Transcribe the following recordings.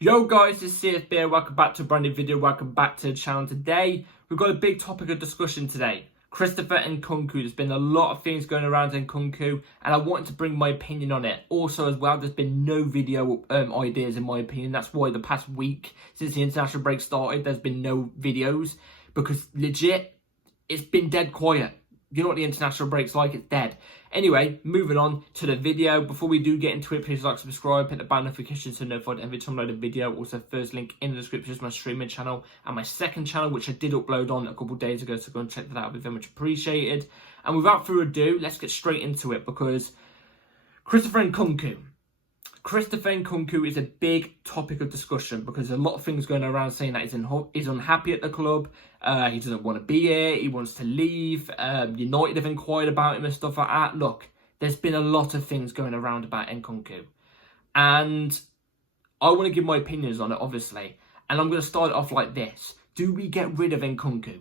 Yo guys, it's CSB. Welcome back to a brand new video. Welcome back to the channel. Today, we've got a big topic of discussion today. Christopher Nkunku. There's been a lot of things going around Nkunku, and I wanted to bring my opinion on it. Also, as well, there's been no video ideas in my opinion. That's why the past week, since the international break started, there's been no videos. Because legit, it's been dead quiet. You know what the international break's like, it's dead. Anyway, moving on to the video. Before we do get into it, please like, subscribe, hit the bell notification so notified every time I load a video. Also, first link in the description is my streaming channel and my second channel, which I did upload on a couple of days ago, so go and check that out. It'll be very much appreciated. And without further ado, let's get straight into it, because Christopher Nkunku is a big topic of discussion because there's a lot of things going around saying that he's unhappy at the club, he doesn't want to be here, he wants to leave, United have inquired about him and stuff like that. Look, there's been a lot of things going around about Nkunku, and I want to give my opinions on it, obviously, and I'm going to start it off like this. Do we get rid of Nkunku?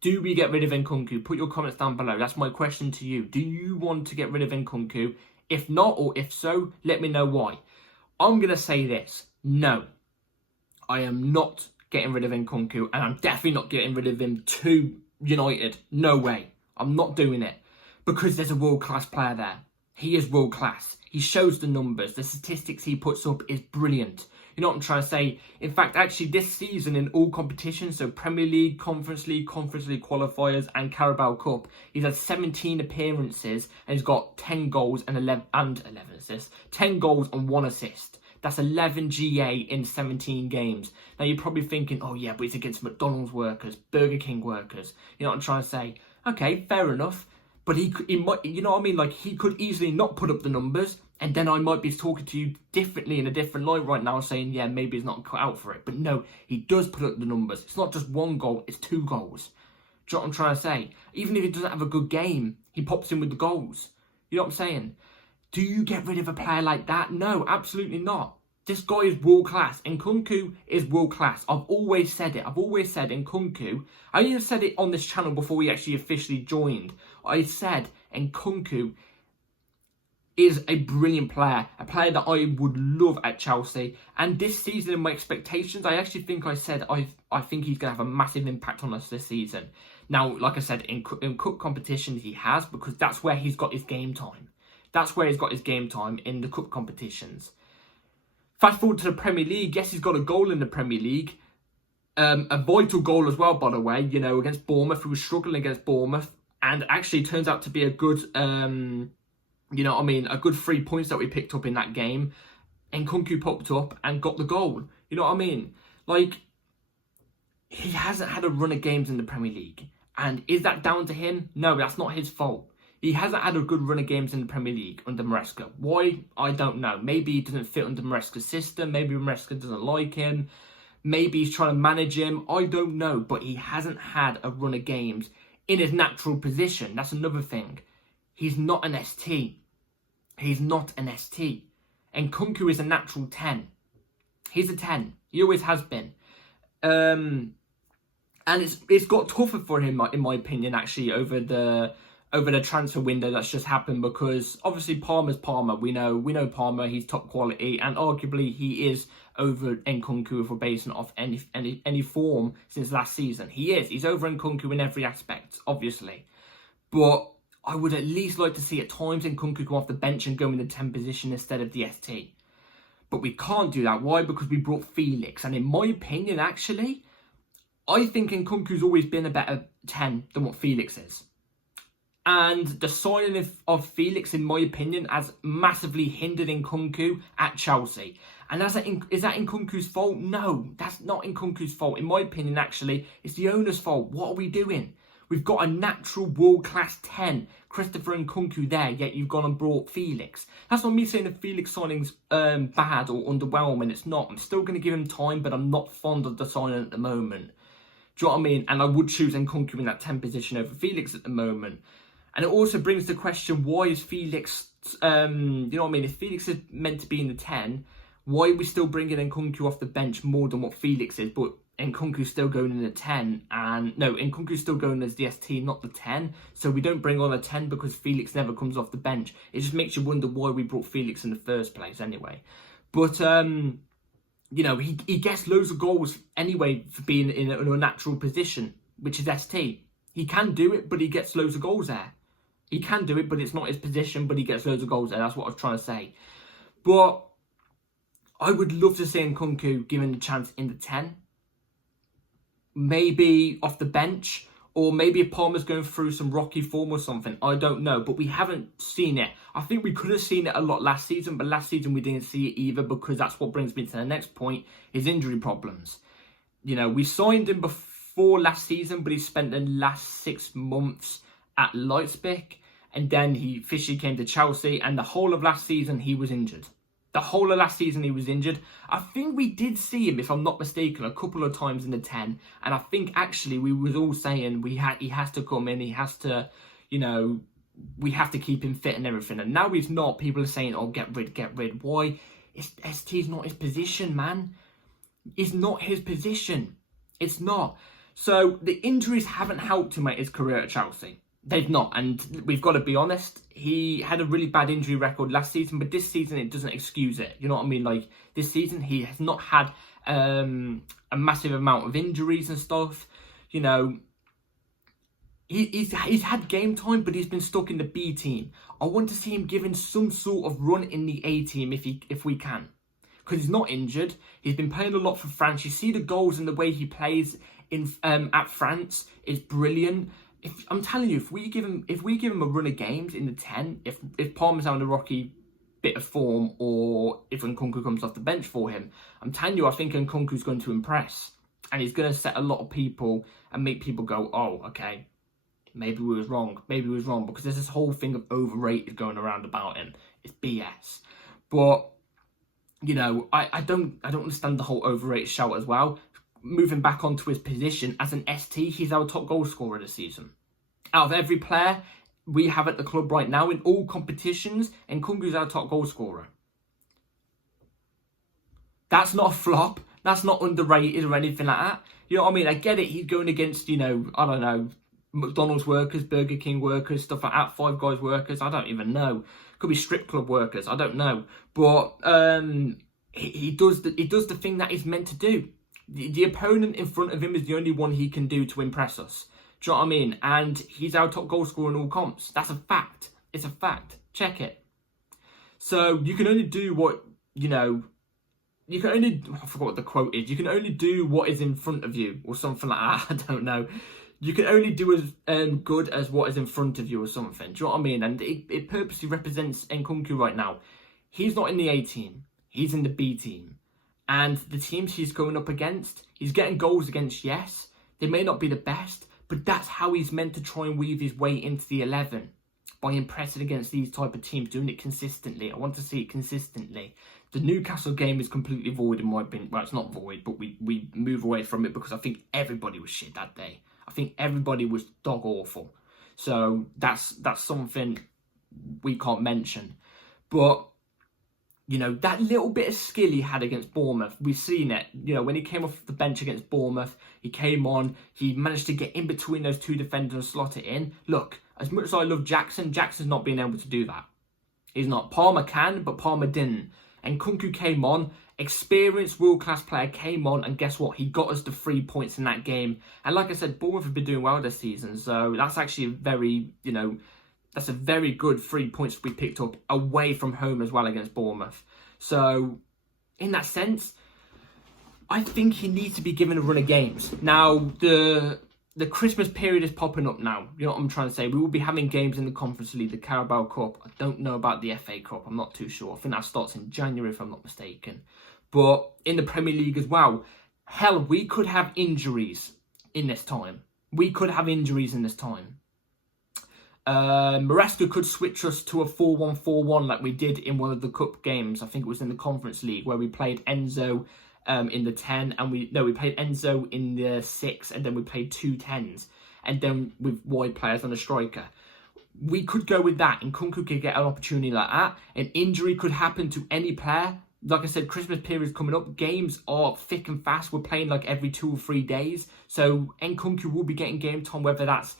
Do we get rid of Nkunku? Put your comments down below. That's my question to you. Do you want to get rid of Nkunku? If not, or if so, let me know why. I'm going to say this. No, I am not getting rid of Nkunku, and I'm definitely not getting rid of him to United. No way. I'm not doing it. Because there's a world-class player there. He is world-class. He shows the numbers. The statistics he puts up is brilliant. You know what I'm trying to say? In fact, actually, this season in all competitions, so Premier League, Conference League qualifiers, and Carabao Cup, he's had 17 appearances and he's got 10 goals and 11 assists. 10 goals and 1 assist. That's 11 GA in 17 games. Now, you're probably thinking, oh yeah, but it's against McDonald's workers, Burger King workers. You know what I'm trying to say? Okay, fair enough. But he might, you know what I mean? Like, he could easily not put up the numbers, and then I might be talking to you differently in a different light right now, saying, yeah, maybe he's not cut out for it. But no, he does put up the numbers. It's not just 1 goal, it's 2 goals. Do you know what I'm trying to say? Even if he doesn't have a good game, he pops in with the goals. You know what I'm saying? Do you get rid of a player like that? No, absolutely not. This guy is world class. Nkunku is world class. I've always said it. I've always said Nkunku. I even said it on this channel before we actually officially joined. I said Nkunku is a brilliant player. A player that I would love at Chelsea. And this season, in my expectations, I actually think I said I think he's going to have a massive impact on us this season. Now, like I said, in cup competitions, he has, because that's where he's got his game time. That's where he's got his game time, in the cup competitions. Fast forward to the Premier League. Yes, he's got a goal in the Premier League. A vital goal as well, by the way. You know, against Bournemouth. He was struggling against Bournemouth. And actually turns out to be a good, you know what I mean, a good 3 points that we picked up in that game. Nkunku popped up and got the goal. You know what I mean? Like, he hasn't had a run of games in the Premier League. And is that down to him? No, that's not his fault. He hasn't had a good run of games in the Premier League under Maresca. Why? I don't know. Maybe he doesn't fit under Maresca's system. Maybe Maresca doesn't like him. Maybe he's trying to manage him. I don't know. But he hasn't had a run of games in his natural position. That's another thing. He's not an ST. He's not an ST. And Nkunku is a natural 10. He's a 10. He always has been. And it's got tougher for him, in my opinion, actually, over the transfer window that's just happened, because obviously Palmer's Palmer. We know Palmer, he's top quality, and arguably he is over Nkunku if we're basing it off any form since last season. He's over Nkunku in every aspect, obviously. But I would at least like to see at times Nkunku come off the bench and go in the 10 position instead of the ST. But we can't do that. Why? Because we brought Felix, and in my opinion, actually, I think Nkunku's always been a better 10 than what Felix is. And the signing of Felix, in my opinion, has massively hindered Nkunku at Chelsea. And is that Nkunku's fault? No, that's not Nkunku's fault. In my opinion, actually, it's the owner's fault. What are we doing? We've got a natural world-class 10, Christopher Nkunku there, yet you've gone and brought Felix. That's not me saying the Felix signing's bad or underwhelming. It's not. I'm still going to give him time, but I'm not fond of the signing at the moment. Do you know what I mean? And I would choose Nkunku in that 10 position over Felix at the moment. And it also brings the question, why is Felix, you know what I mean? If Felix is meant to be in the 10, why are we still bringing Nkunku off the bench more than what Felix is? But Nkunku's still going in the 10. And no, Nkunku's still going as the ST, not the 10. So we don't bring on a 10 because Felix never comes off the bench. It just makes you wonder why we brought Felix in the first place anyway. But he gets loads of goals anyway for being in an unnatural position, which is ST. He can do it, but he gets loads of goals there. He can do it, but it's not his position, but he gets loads of goals there. That's what I was trying to say. But I would love to see Nkunku given the chance in the 10. Maybe off the bench, or maybe if Palmer's going through some rocky form or something. I don't know, but we haven't seen it. I think we could have seen it a lot last season, but last season we didn't see it either, because that's what brings me to the next point, his injury problems. We signed him before last season, but he spent the last 6 months at Leipzig, and then he officially came to Chelsea, and the whole of last season he was injured. The whole of last season he was injured. I think we did see him, if I'm not mistaken, a couple of times in the 10. And I think actually we was all saying he has to come in, he has to, we have to keep him fit and everything. And now he's not. People are saying, oh, get rid. Why? ST's not his position, man. It's not his position. It's not. So the injuries haven't helped him at his career at Chelsea. They've not, and we've got to be honest, he had a really bad injury record last season, but this season it doesn't excuse it. You know what I mean? Like, this season he has not had a massive amount of injuries and stuff. He's had game time, but he's been stuck in the B team. I want to see him given some sort of run in the A team if we can. Because he's not injured. He's been playing a lot for France. You see the goals and the way he plays in at France is brilliant. I'm telling you, if we give him a run of games in the 10, if Palmer's having a rocky bit of form, or if Nkunku comes off the bench for him, I'm telling you, I think Nkunku's going to impress, and he's going to set a lot of people and make people go, oh, okay, maybe we was wrong, because there's this whole thing of overrated going around about him. It's BS, but I don't understand the whole overrated shout as well. Moving back onto his position, as an ST, he's our top goal scorer this season. Out of every player we have at the club right now, in all competitions, Nkunku's our top goal scorer. That's not a flop. That's not underrated or anything like that. You know what I mean? I get it. He's going against, I don't know, McDonald's workers, Burger King workers, stuff like that, Five Guys workers. I don't even know. Could be strip club workers. I don't know. But he does the thing that he's meant to do. The opponent in front of him is the only one he can do to impress us. Do you know what I mean? And he's our top goal scorer in all comps. That's a fact. It's a fact. Check it. So you can only do what, you can only, I forgot what the quote is. You can only do what is in front of you, or something like that. I don't know. You can only do as good as what is in front of you, or something. Do you know what I mean? And it purposely represents Nkunku right now. He's not in the A team. He's in the B team. And the teams he's going up against, he's getting goals against, yes. They may not be the best, but that's how he's meant to try and weave his way into the 11. By impressing against these type of teams, doing it consistently. I want to see it consistently. The Newcastle game is completely void in my opinion. Well, it's not void, but we move away from it because I think everybody was shit that day. I think everybody was dog awful. So that's something we can't mention. But that little bit of skill he had against Bournemouth, we've seen it. When he came off the bench against Bournemouth, he came on, he managed to get in between those two defenders and slot it in. Look, as much as I love Jackson, Jackson's not being able to do that. He's not. Palmer can, but Palmer didn't. And Nkunku came on, experienced world-class player, came on, and guess what? He got us the 3 points in that game. And like I said, Bournemouth have been doing well this season, so that's actually a very, that's a very good 3 points we picked up away from home as well against Bournemouth. So, in that sense, I think he needs to be given a run of games. Now, the Christmas period is popping up now. You know what I'm trying to say? We will be having games in the Conference League, the Carabao Cup. I don't know about the FA Cup. I'm not too sure. I think that starts in January, if I'm not mistaken. But in the Premier League as well, hell, we could have injuries in this time. Maresca could switch us to a 4-1-4-1 like we did in one of the cup games. I think it was in the Conference League where we played Enzo in the 10 and we played Enzo in the 6 and then we played 2 10s and then with wide players on a striker. We could go with that and Nkunku could get an opportunity like that. An injury could happen to any player. Like I said, Christmas period is coming up. Games are thick and fast. We're playing like every 2 or 3 days. So Nkunku will be getting game time, whether that's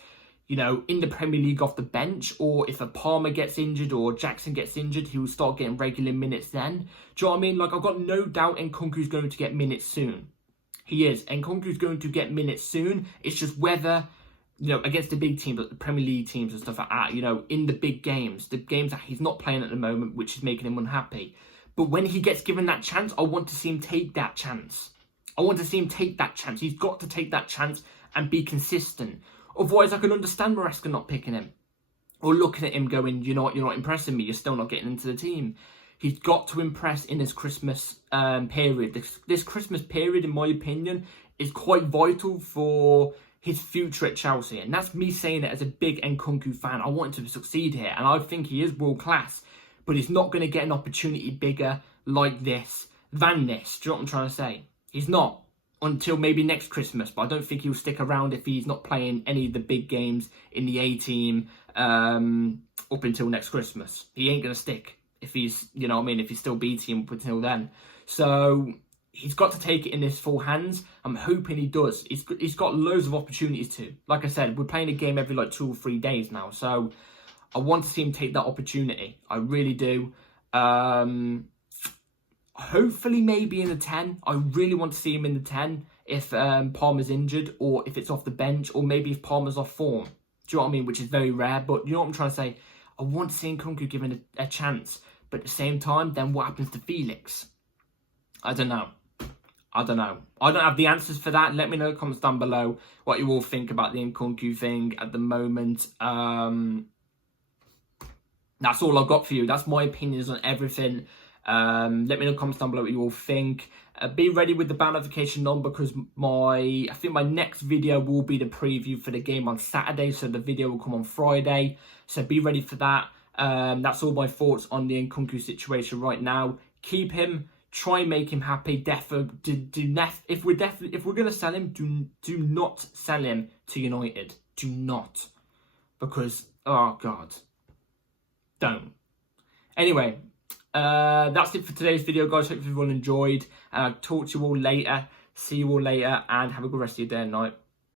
in the Premier League off the bench, or if a Palmer gets injured or Jackson gets injured, he will start getting regular minutes then. Do you know what I mean? Like, I've got no doubt Nkunku's going to get minutes soon. He is. Nkunku's going to get minutes soon. It's just whether, against the big teams, like the Premier League teams and stuff like that, in the big games, the games that he's not playing at the moment, which is making him unhappy. But when he gets given that chance, I want to see him take that chance. He's got to take that chance and be consistent. Otherwise, I can understand Maresca not picking him. Or looking at him going, you're not impressing me. You're still not getting into the team. He's got to impress in his Christmas period. This Christmas period, in my opinion, is quite vital for his future at Chelsea. And that's me saying it as a big Nkunku fan. I want him to succeed here. And I think he is world class. But he's not going to get an opportunity bigger like this than this. Do you know what I'm trying to say? He's not. Until maybe next Christmas, but I don't think he'll stick around if he's not playing any of the big games in the A-team up until next Christmas. He ain't going to stick if he's, if he's still B team up until then. So he's got to take it in his full hands. I'm hoping he does. He's got loads of opportunities to. Like I said, we're playing a game every 2 or 3 days now. So I want to see him take that opportunity. I really do. Hopefully maybe in the 10. I really want to see him in the 10 if Palmer's injured, or if it's off the bench, or maybe if Palmer's off form. Do you know what I mean? Which is very rare, but you know what I'm trying to say? I want to see Nkunku given a chance, but at the same time, then what happens to Felix? I don't know. I don't have the answers for that. Let me know in the comments down below what you all think about the Nkunku thing at the moment. That's all I've got for you. That's my opinions on everything. Let me know in the comments down below what you all think. Be ready with the bell notification on, because I think my next video will be the preview for the game on Saturday, so the video will come on Friday. So be ready for that. That's all my thoughts on the Nkunku situation right now. Keep him. Try and make him happy. If we're gonna sell him, do not sell him to United. Do not, because oh god, don't. Anyway. That's it for today's video, guys. Hope you've all enjoyed. Talk to you all later. See you all later, and have a good rest of your day and night.